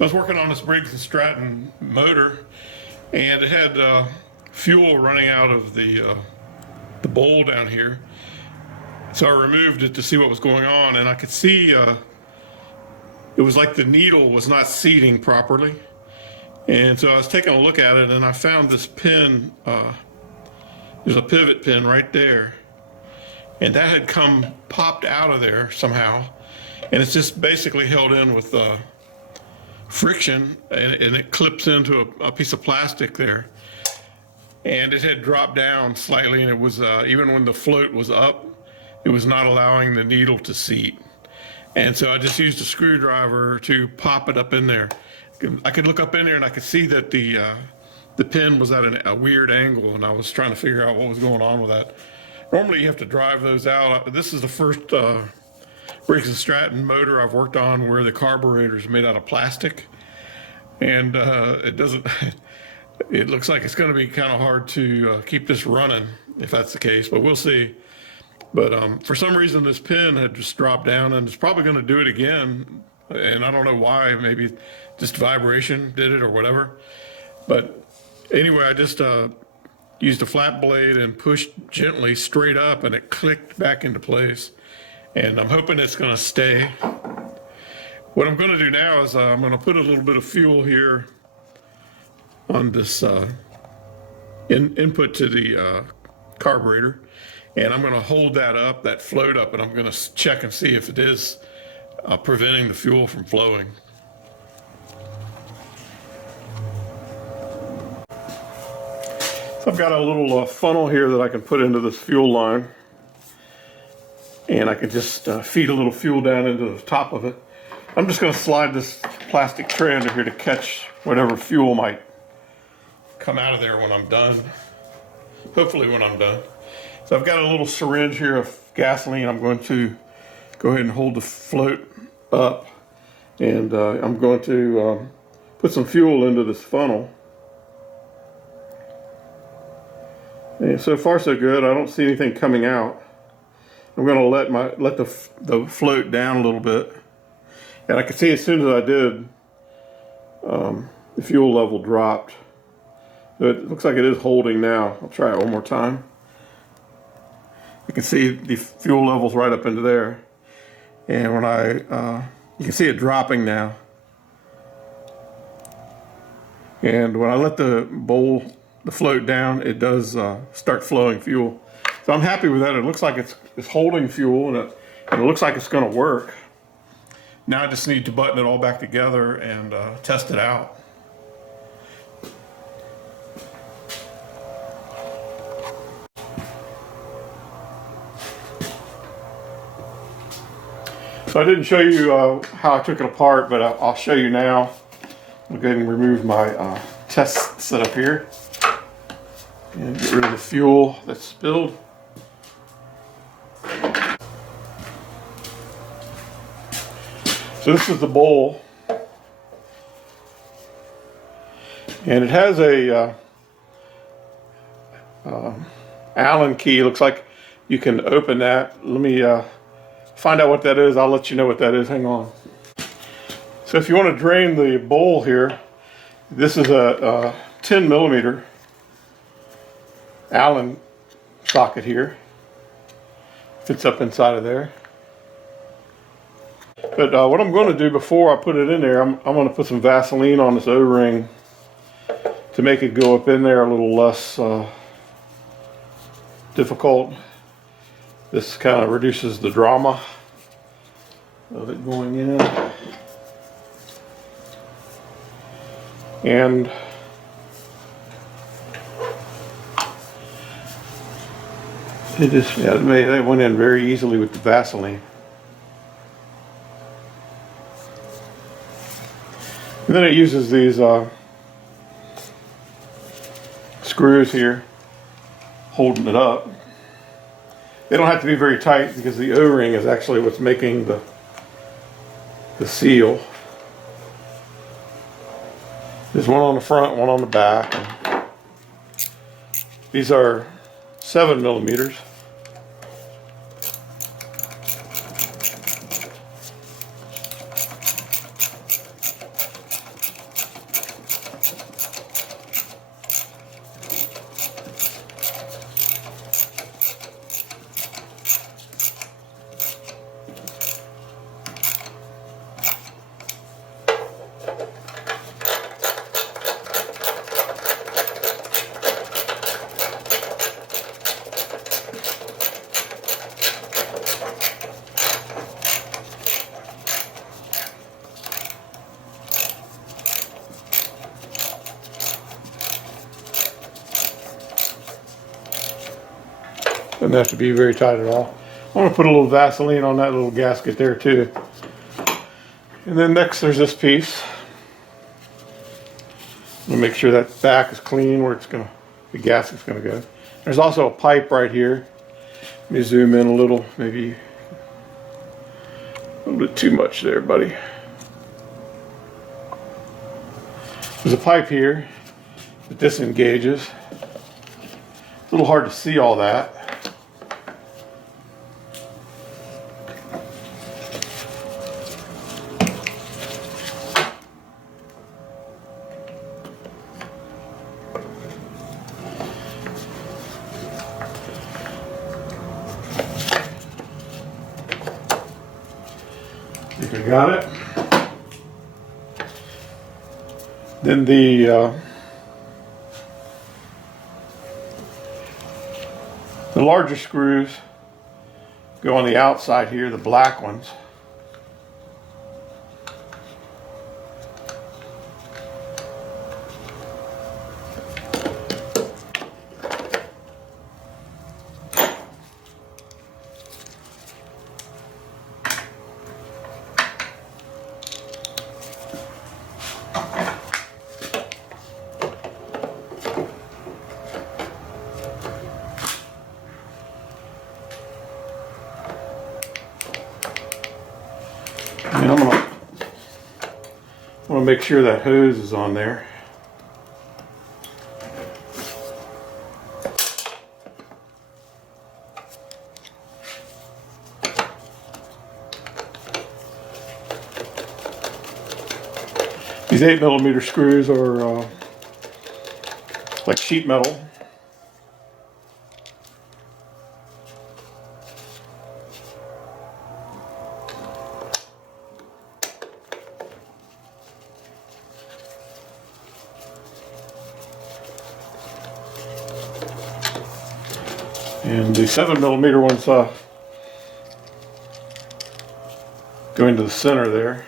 I was working on this Briggs Stratton motor, and it had fuel running out of the bowl down here. So I removed it to see what was going on, and I could see it was like the needle was not seating properly. And so I was taking a look at it, and I found this pin. There's a pivot pin right there, and that had popped out of there somehow, and it's just basically held in with friction, and it clips into a piece of plastic there. And it had dropped down slightly, and it was even when the float was up, it was not allowing the needle to seat. And so I just used a screwdriver to pop it up in there. I could look up in there, and I could see that the pin was at a weird angle, and I was trying to figure out what was going on with that. Normally you have to drive those out. This is the first Briggs Stratton motor I've worked on where the carburetor is made out of plastic, and it looks like it's going to be kind of hard to keep this running if that's the case, but we'll see. But for some reason this pin had just dropped down, and it's probably going to do it again, and I don't know why. Maybe just vibration did it or whatever. But anyway, I just used a flat blade and pushed gently straight up, and it clicked back into place. And I'm hoping it's going to stay. What I'm going to do now is I'm going to put a little bit of fuel here on this input to the carburetor, and I'm going to hold that float up, and I'm going to check and see if it is preventing the fuel from flowing. So I've got a little funnel here that I can put into this fuel line, and I can just feed a little fuel down into the top of it. I'm just going to slide this plastic tray under here to catch whatever fuel might come out of there when I'm done. Hopefully when I'm done. So I've got a little syringe here of gasoline. I'm going to go ahead and hold the float up, and I'm going to put some fuel into this funnel. And so far so good. I don't see anything coming out. I'm going to let the float down a little bit, and I can see as soon as I did, the fuel level dropped. It looks like it is holding now. I'll try it one more time. You can see the fuel levels right up into there, and when you can see it dropping now. And when I let the float down, it does start flowing fuel. So I'm happy with that. It looks like it's holding fuel, and it looks like it's going to work. Now I just need to button it all back together and test it out. So I didn't show you how I took it apart, but I'll show you now. I'll go ahead and remove my test setup here and get rid of the fuel that's spilled. So this is the bowl, and it has a Allen key. It looks like you can open that. Let me find out what that is. I'll let you know what that is. Hang on. So if you want to drain the bowl here, this is a 10 millimeter Allen socket here. Fits up inside of there. But what I'm going to do before I put it in there, I'm going to put some Vaseline on this O-ring to make it go up in there a little less difficult. This kind of reduces the drama of it going in. And that went in very easily with the Vaseline. And then it uses these screws here holding it up. They don't have to be very tight because the O-ring is actually what's making the seal. There's one on the front, one on the back. And these are 7 millimeters. Doesn't have to be very tight at all. I'm going to put a little Vaseline on that little gasket there too. And then next there's this piece. I'm going to make sure that back is clean where the gasket's going to go. There's also a pipe right here. Let me zoom in a little, maybe a little bit too much there, buddy. There's a pipe here that disengages. It's a little hard to see all that. I think I got it. Then the larger screws go on the outside here, the black ones. And I'm gonna make sure that hose is on there. These 8mm screws are like sheet metal. And the 7mm ones go into the center there.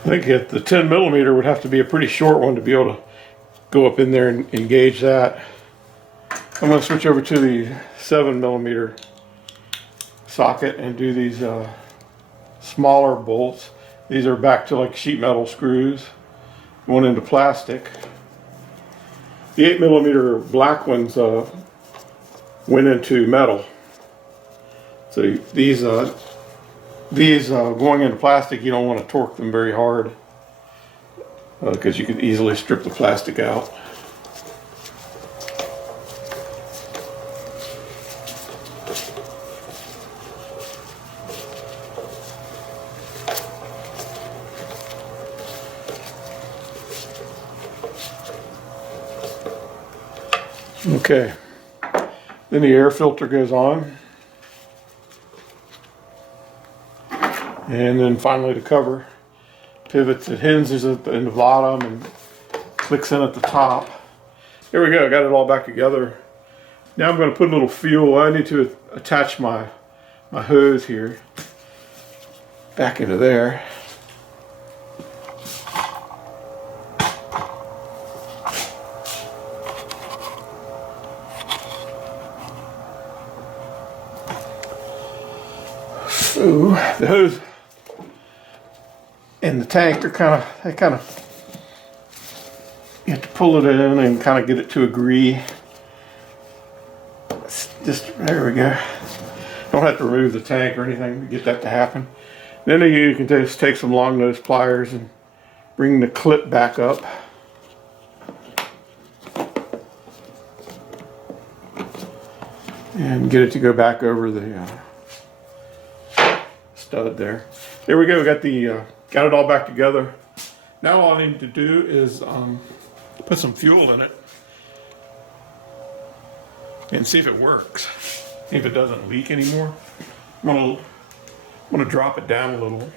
I think the 10mm would have to be a pretty short one to be able to go up in there and engage that. I'm going to switch over to the 7mm socket and do these smaller bolts. These are back to like sheet metal screws going into plastic. The 8mm black ones went into metal. So these going into plastic, you don't want to torque them very hard because you could easily strip the plastic out. Okay, then the air filter goes on. And then finally the cover pivots, it hinges in the bottom and clicks in at the top. Here we go, I got it all back together. Now I'm going to put a little fuel. I need to attach my hose here back into there. So the hose and the tank are kind of, you have to pull it in and kind of get it to agree. Just, there we go. Don't have to remove the tank or anything to get that to happen. Then you can just take some long nose pliers and bring the clip back up. and get it to go back over the stud there. There we go. Got it all back together. Now all I need to do is put some fuel in it and see if it works. If it doesn't leak anymore. I'm gonna drop it down a little.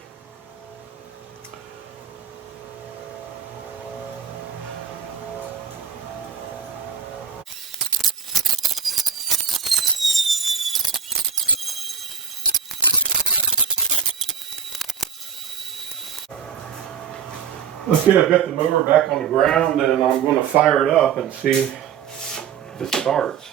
Okay, I've got the mower back on the ground and I'm going to fire it up and see if it starts.